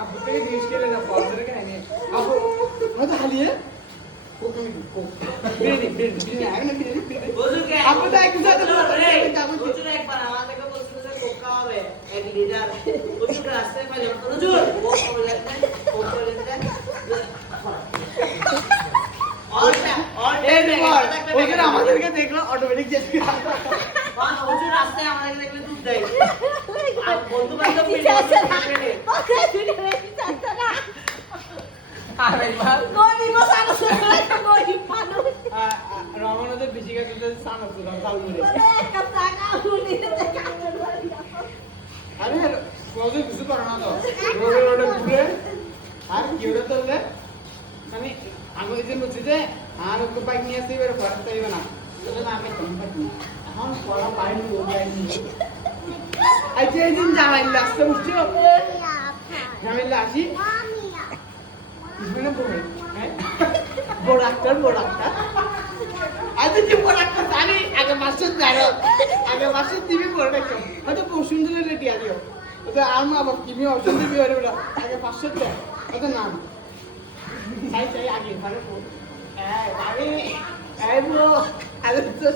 আপু থেকে জিজ্ঞেস করে না পড়াশোনা কাহিনী আপু হয়তো হালিয়ে একবার আমাদেরকে বলছিল যে কোক খাওয়াবে 1 লিটার হুজুর রাস্তায় পাইলে হুজুর কোক খাওয়ালেন আমাদেরকে দেখলো অটোমেটিক হুজুর রাস্তায় আমাদেরকে দেখলে দুধ দেয় বন্ধু বান্ধব রমানদের বেশি গেছে আরে কবে কিছু করো না তো রোডে রোডে ঘুরে আর কি ওটা চললে মানে আমি ওই দিন বলছি যে আর ওকে বাইক নিয়ে আসতে এবার ঘরে চাইবে না না আমি কম থাকি এখন পড়া পাইনি ও যাইনি আজকে এই দিন জামাইলে আসতে বুঝছো জামাইলে আসি বড় ডাক্তার আজকে যে বড় ডাক্তার জানি আগে মাসের জানো আগে মাসের দিবি বড় ডাক্তার হয়তো পরশুন দিলে রেডি আদিও ওটা আর মা বাবা কিমি অপশন দিবি ওরে বড় আগে 500 টাকা ওটা নাম চাই আগে ভালো আমি এই বো আরে তো